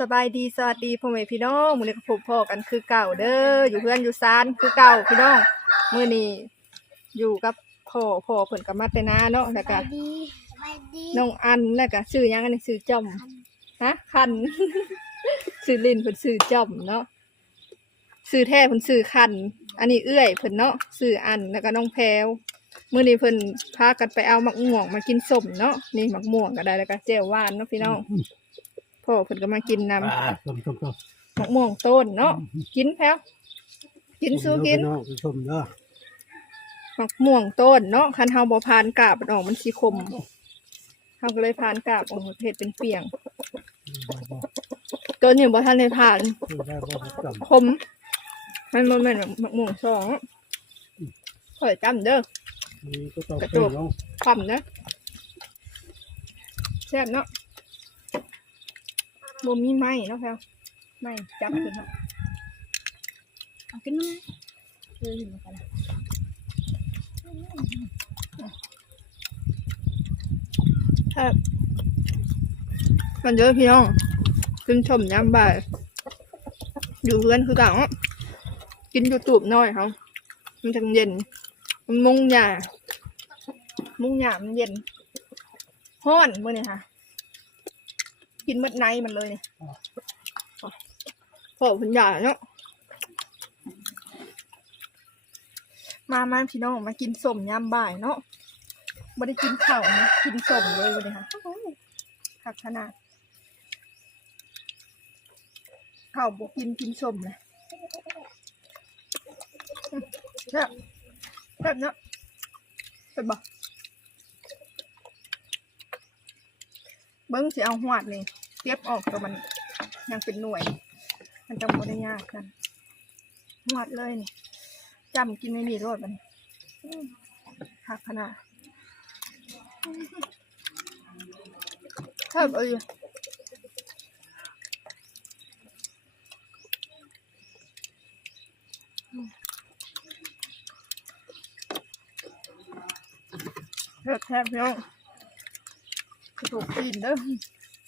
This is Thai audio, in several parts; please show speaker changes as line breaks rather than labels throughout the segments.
สบายดีสวัสดีพ่อแม่พี่น้องมื้อนี้ก็พบพ่อกันคือเก่าเด้ออยู่เพื่อนอยู่ซานคือเก่าพี่น้องมื้อนี้อยู่กับพ่อพ่อเพิ่นก็มาแต่นาเนาะแล้วก็
ดีสบายดี
น้องอันแล้วก็ชื่อหยังอันนี้ชื่อจ้อมฮะคัน ชื่อลินเพิ่นชื่อจ้อมเนาะชื่อแท้เพิ่นชื่อคัน อันนี้เอื้อยเพิ่นเนาะชื่ออันแล้วก็น้องแพรวมื้อนี้เพิ่นพากันไปเอามักม่วงมากินส้มเนาะนี่มักม่วงก็ได้แล้วก็แจ่วหวานเนาะพี่น้อง พ่อเพิ่นก็มากินนำ
อ่าชมชมชม
มะม่วงต้นเนาะกินแพ้วกินสู้กิน
พี่องชมเด้อ
มะม่วงต้นเนาะคันเฮาบ่พานกาบมันออกมันสิคมเฮาก็เลยพานกาบออกมาเฮ็ดเป็นเปียง
บ่บ่
ต้นนี้บ่ทันได้พาน
บ่ได้บ่บ่จ
คมมันบ่แม่นมะม่วงสองข่อยจำเด้อำ
นี่ก็ต้อง
กระจ
เป็น
ก
ลง
คำเด้อแซ่บเนาะ บ่มีไม้เนาะแพ้วไม้จับขึ้นเนาะ
เอากินมั้ยเอออยู่กันละ
ครับมันเยอะพี่น้องกินชมยามบ่าย อยู่เพื่อนคือเก่ากินอยู่ตูบน้อยเขามันจังเย็น มันมุงหยามุงหยามันเย็นห้อนมื่อนี่ค่ะ กินมดไนมันเลยเนี่ยพอพันหยาเนาะมามาพี่น้องมากินสมยามบ่ายเนาะไม่ได้กินข้าวนะกินสมเลยวันนี้ค่ะขักขนาดข้าวบกกินกินสมเลยแซ่บแซ่บเนาะเป็นบ่ บิ้งสิเอาหวดนี่เก็บออกตัวมันยังเป็นหน่วย มันจะบ่ได้ยากกันหวดเลยนี่จำกินไม่มีรสมันหักขนาดแซ่บเอ้ยแซ่บแซ่บพี่น้อง กระดูกตีนเด้อ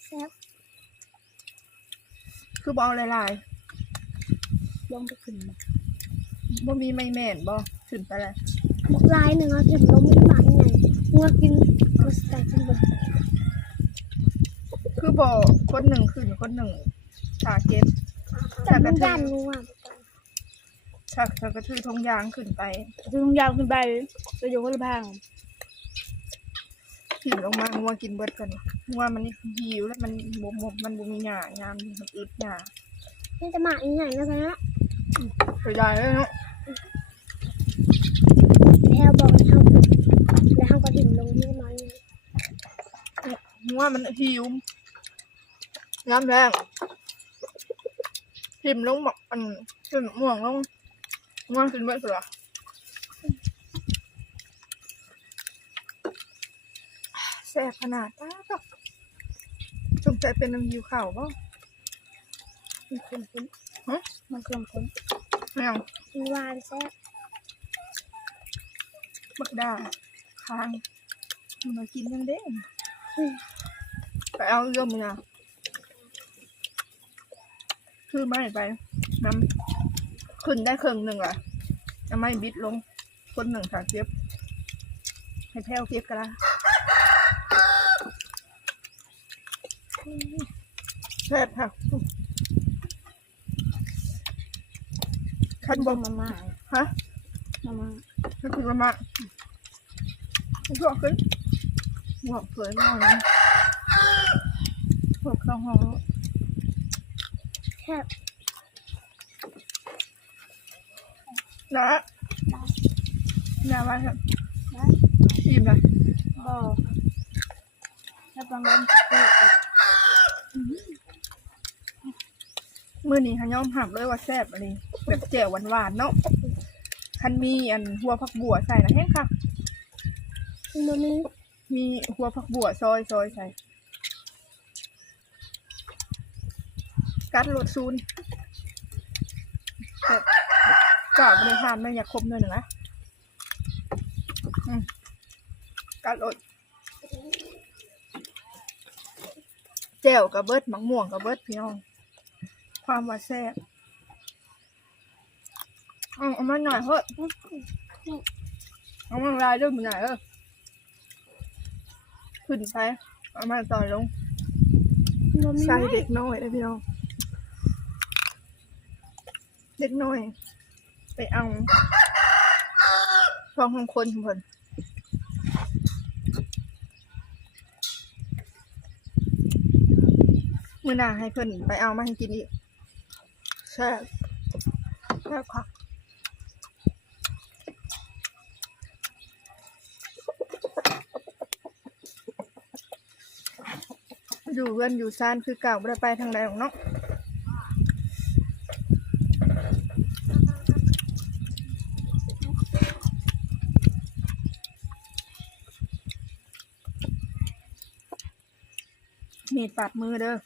แซ่บ
คือบอาหลาย
ลงไปขึ้นมา
บ่มีไม่แม่นบ่ขึ้นไปแล้ว
หมกลายหนึ่งเอาถึงลงไม่ฝันไงงัวกินก็สไตล์ขึ้นบน
คือบ่คนหนึ่งขึ้นคนหนึ่งชาเก็ต
แต่มันย่านงัว
ชาชากระทือทงยางขึ้นไป
คือต้องยาวขึ้นไปจะอยู่คนละพัง
ขึ้นลงมางัวกินเบิดกันงัวมันนี่หิวแล้วมันบ่บ่มันบ่มีหญ้ายามมันอึดหญ้า
นี่จะมาอีกไงนะคะนะ
ไปได้เลยเนาะ
แล้วบอกให้เขาแล้วเขาก็ถึงลงไม่น้อยไง
งัวมันหิวน้ำแรงพิมพ์ลงหมอกอันขึ้นม่วงลงงัวขึ้นเบิดสุดละแซ่บขนาดป้าต้องสงใจเป็นน้ำหิวข่าวบ่
มันเค็มข้น
ฮะ
มันเค็มข้น
ไม่เอา
มันหวานแซ่บ
บักดาค้างมันมากินยังเด้
อืม
ไปเอาเรื่องมึงอะคือไม่ไปน้ำขึ้นได้ครึ่งหนึ่งอะน้ำไม่บิดลงคนหนึ่งขาเก็บให้แพ้วเก็บกันละ แซ่บค่ะขันบ
บ่
อ
มาม่า
ฮะ
มาม่า
ให้คุณมามาพวกขึ้นหัวเผยหน่อยนะพวกเข้าห้อง
แซ่บ
นะนะว่าครับ
นะ
อิ่มเลย
บ่แล้วบางวันก็
มื้อนี้ฮะย่อมหับเลยว่าแซ่บอะไรแบบแจ่วหวานๆเนาะคันมีอันหัวผักบัวใส่นะแห้งค่ะ
มันมี
มีหัวผักบัวซอยซอยใส่ กัดโรดซูนแบบกาบบริหารไม่อยากคมเลยหนึ่งนะอืมกัดโรดแจ่วกับเบิดหมักม่วงกับเบิดพี่น้อง ความว่าแซ่บเอาเอามาหน่อยเฮ้ยเอามาลายด้วยมันหน่อยเออขึ้นไปเอามาต่อยลง
บ่มี
ใส่เด็กน้อยเลยพี่น้องเด็กน้อย ไปเอาฟองของคนของเพิ่นมื่อหน้าให้เพิ่นไปเอามาให้กินอีก แซ่บแซ่บค่ะอยู่เพื่อนอยู่ซานคือเก่าไม่ได้ไปทางใดของเนาะมีดปาดมือเด้อ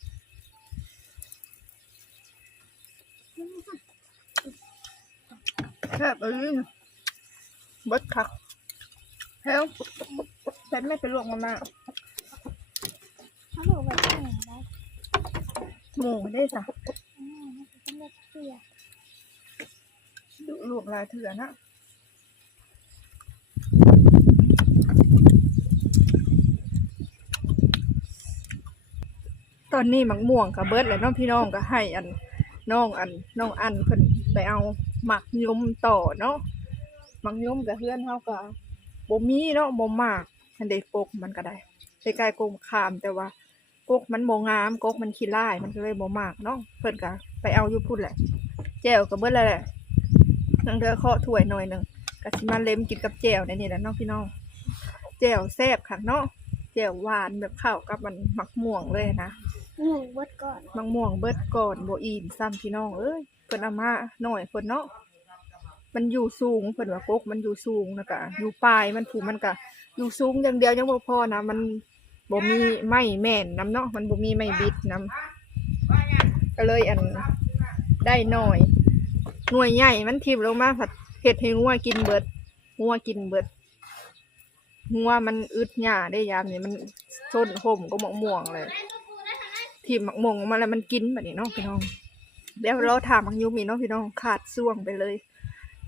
บเอ้ยเบดคักเฮ้ยแต่ไม่ไปลวกมามา
เขาบอกว่าแข็งได้
หมูได้
สัก็ไม่เสีย
ดูลวกลายเถื่อนะตอนนี้มักม่วงกับเบิดแล้วเน้องพี่น้องก็ให้อันน้องอันน้องอันเพิ่นไปเอา หมักยมต่อเนาะหมักยมกับเพื่อนเฮาก็บ่มีเนาะบ่มากอันเด็กกกมันก็ได้ใกล้ๆกกขามแต่ว่ากกมันบ่งามกกมันขี้ร้ายมันก็เลยบ่มากเนาะเพิ่นก็ไปเอาอยู่พุ่นแหละแจ่วก็เบิดแล้วแหละนังเดือเคาะถ้วยหน่อยหนึงก็สิมาเล็มกินกับแจ่วในนี่แหละเนาะพี่น้องแจ่วแซ่บค่ะเนาะแจ่วหวานแบบเข้ากับมันหมักม่วงเลยนะ
หนูวัดก่อน
มังม่วงเบิดก่อนบ่อิ่มซ้ำพี่น้องเอ้ย เพิ่นเอามาหน่อยเพิ่นเนาะมันอยู่สูงเพิ่นว่ากกมันอยู่สูงแล้วก็อยู่ปลายมันผูมันก็อยู่สูงอย่างเดียวยังบ่พอนะมันบ่มีไม้แม่นนํเนาะมันบ่มีไม้บิดนํก็เลยอันได้หน่อย หน่วยใหญ่มันทิ่มลงมาผัดเฮ็ดให้งัวกินเบิดงัวกินเบิดงัวมันอึดหญ้าได้ยามนี้มันส้นห่มก็หมะม่วงเลยทีมหมักมงออกมาแล้วมันกินแบบนี้เนาะพี่น้อง เดี๋ยวเราถามมักยุมีเนาะพี่น้องขาดช่วงไปเลย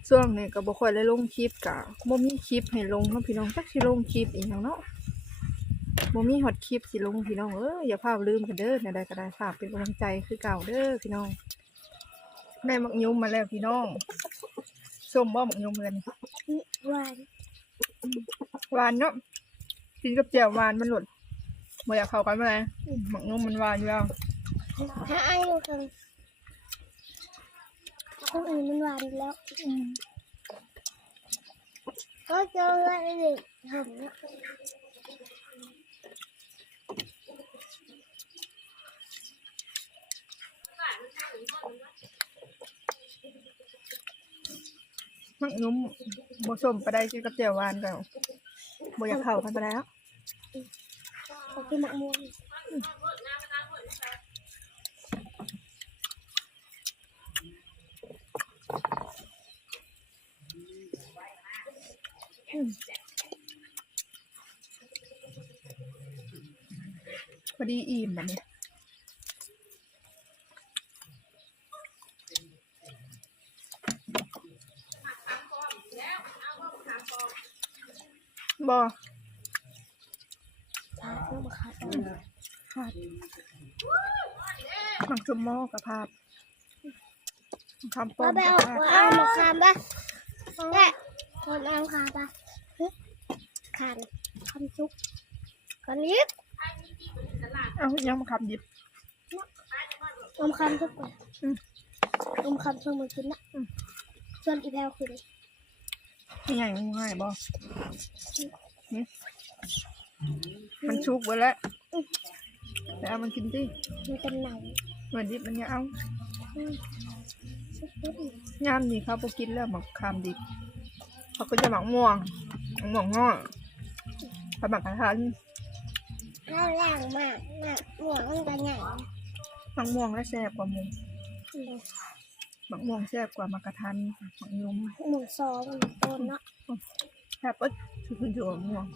ช่วงนี้ก็บ่ค่อยได้ลงคลิปกะบ่มีคลิปให้ลงเนาะพี่น้องจักสิลงคลิปอีกหยังเนาะบ่มีฮอตคลิปสิลงพี่น้องเอ้ยอย่าพลาดลืมกันเด้อในใดก็ได้ฝากเป็นกำลังใจคือเก่าเด้อพี่น้องได้มักยุมมาแล้วพี่น้องส้มบ่มักยุมเลย
หวาน
หวานเนาะกินกับแจ่วหวานมันหลุดบ่อยากเข้ากันมาเลยมักยุมมันหวานอยู่แล้ว
ถ้าไอ้ลูก กันคนอื่นมันหวานอยู่แล้วก็เจออะไรเด็กทำนะ
มักนุ่มบ่ส้มไปได้กินกับแจ่วหวานก็บ่อยากเข้ากันไปแล้ว
เขาคือมะม่วง
พอดีอิ่มแบบนี้บ่
ชาเพื่อมาคัด
ขาดมักจุ่มหม้อกับภาพคำป้อ
เอา
ม
ไป
กับ
เอา
ภาพ
เอามาคามปะแม่คนเอาคามปะ คานคำซุกกันยิบ
เอายังมาคำหยิบ
อมคำทุกคนอมคำเพื่อมากินนะส่วนอีแพลคือ
นี่ไงง่ายบ่หึมันชุกไว้แล้วแต่เอามันกินดิ
มันเป็นหนัง
เหมือนดิบมันเนี่ยเอา
ซุกปุ๊บ
ยามนี้เขาบ่กินแล้วหมักคำดิบเขาก็จะหมักม่วงหมักม่วงงอ กไปหมักกระทัน
น่าร่างมากน่าหัวมันจะใหญ่
หมักม่วงแล้วแซ่บกว่าหมูหมักม่วงแซ่บกว่าหมักกระทันหมักยุ้ม
หมูซอมันต้นเนาะ
แซ่บเอ้ยคือคืออยู่หมักม่วง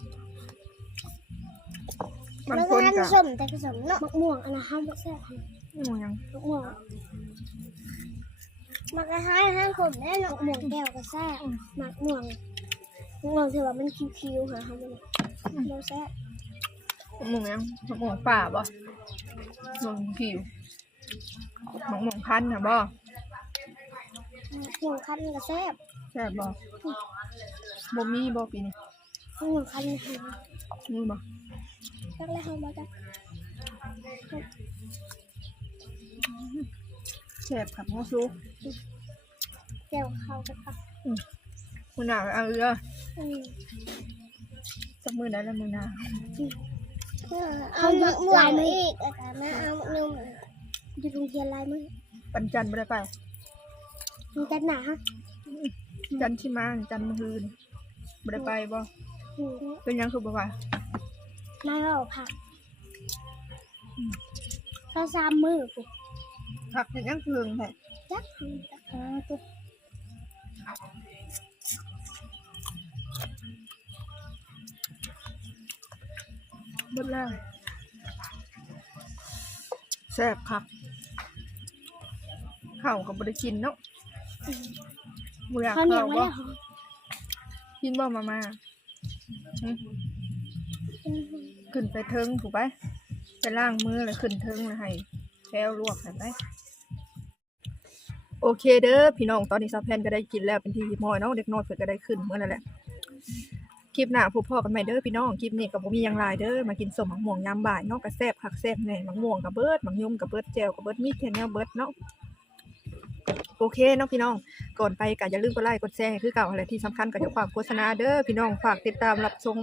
บาง
แล้ว
ค
ก็
น
ทาน
ก็
สมแต่ผสมเนาะมะม่วงอันนั้นห้ามแซ่บ
อืมยัง
มะม่วงมากระทายทางผมได้มะม่วงแก้วก็แซ่บมะม่วงมะม่วงถือว่ามันคิวๆค่ะเขาไม่ เราแซ่บ
หมงยังหมงป่าบ่หมงผิวหมงหมงพันธุ์น่ะบ่
มะม่วงคั้นก็แซ่บ
แซ่บบ่บ่มีบ่ปีนี้
มะม่วงคั้นหา
มีบ่
จักแล้วเขาบอกจัก
แซ่บครับน้องซุก
แก้วเขาก็ตัก
มื้อหน้าเอาเรือ
อืม
สักมื้อได้แล้วมื้อหน้า
เอามะม่วงมาอีกอาจารย์นะเอามะม่วงอยู่โรงเรียนอะไรมั้ง
ปันจันทร์บ่ได้ไป
มันจะหนา
จันทร์ที่มาจันทร์มื้ออื่นบ่ได้ไปบ่
อืม
เป็นหยังคือบ่ไป
นายเอาผักก็สามมือปุ๊บ
ผักเฮ็ดหยังเพิ่งแท้
จักเออ บ
เบิดแล้วแซ่บครับข้าวก็บ่ได้กินเนาะบ่อยาก
เขาเหนีย
ข้าวว
ไว้
บ่
แล้วเหรอ
กินบ่มามาหึ
อืม
ขึ้นไปเทิงถูกไปไปล้างมือแล้วขึ้นเทิงแล้วให้แก้วลวกเห็นไหมโอเคเด้อพี่น้องตอนนี้ซาแพนก็ได้กินแล้วเป็นที่มอยเนาะเด็กน้อยเพิ่นก็ได้ขึ้นเมื่อนั่นแหละ คลิปหน้าพบพ่อกันใหม่เด้อพี่น้องคลิปนี้ก็บ่มีหยังลายเด้อมากินสมหมักม่วงยามบ่ายนาะก็แซบคักแซบแน่หมักม่วงกับเบิร์ดหมักยมกับเบิร์ดแจ่วกับเบิร์ดมีแค่แนวเบิร์ดเนาะโอเคเนาะพี่น้อง ก่อนไปก็อย่าลืมกดไลค์กดแชร์คือเก่าอะไรที่สำคัญก็อย่าความโฆษณาเด้อพี่น้องฝากติดตามรับชม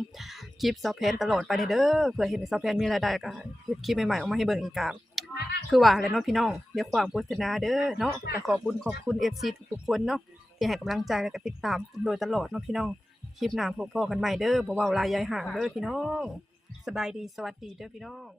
คลิปซอฟแพนตลอดไปเด้อเพื่อเห็นซอฟแพนมีรายได้ก็เฮ็ดคลิปใหม่ๆออกมาให้เบิ่งอีกครับคือว่าแหล้วเนาะพี่น้องเดี๋ยวความโฆษณาเด้อเนาะก็ขอบคุณขอบคุณ FC ทุกๆคนเนาะที่ให้กำลังใจและก็ติดตามโดยตลอดเนาะพี่น้อง คลิปหน้าพบพอกันใหม่เด้อบ่เว้าลายยายห่างเด้อพี่น้อง สบายดีสวัสดีเด้อพี่น้อง